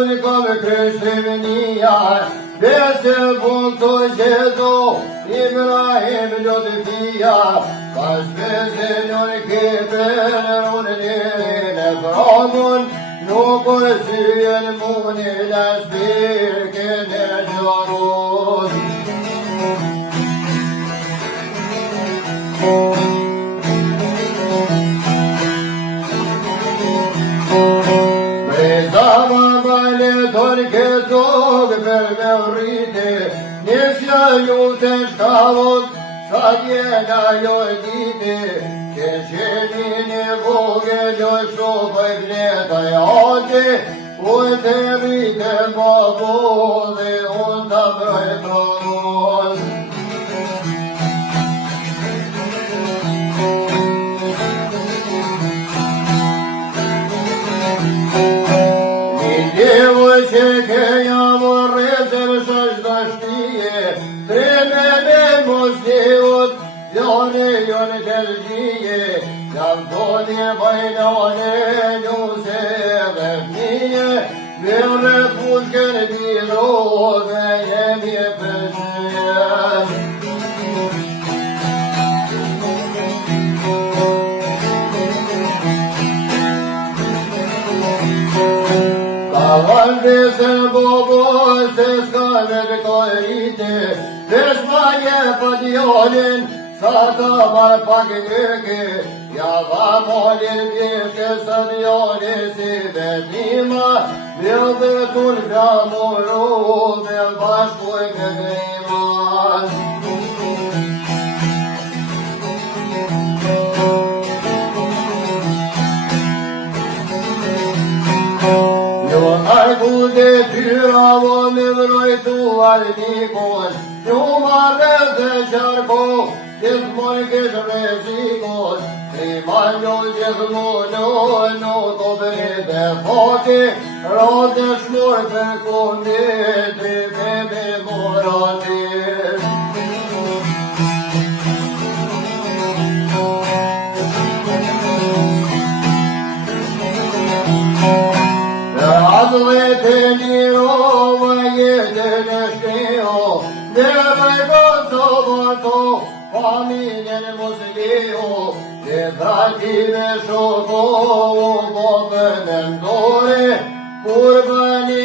unë kam kreshtimnia, besë punkto gjedo, Ibrahim Lodifia, ka shpese njën keper, unë lene pramun, nuk syen muni las birken e gjarun. Brezava bale torke tog për me rrite, nisja ju të shkavot, sa djena jo dite, që qenin e vogel jo shopë vleta e ate, unë të rrite babo dhe unë të brejtonon. Që këja vorrezër shashtashtie, treme me mosliut, zjone jone qëllgjie, jam toni bajnone njuse dhe fnije, vërre pushken biro dhe jemi përshje. Avandese bobo se skaver korite, Veshmaje padionin, sa kamar pak greke, ja vamolin pjeshke sadioni si vednima, Vjove tul vjamuru dhe bashkuj me griman. Arkude tyra vo me vrojtuar nikon, ju marrë dhe qarko, gjithmon kesh rezikon, Trimanjo gjithmono nuk obrete fati, rate shmur për kondit, tripe me moratir. Adlete nirova jetën e shkeo, dhe vajgoto voto, familjen muslio, dhe dhakive shoko, po për mendore, kur bëni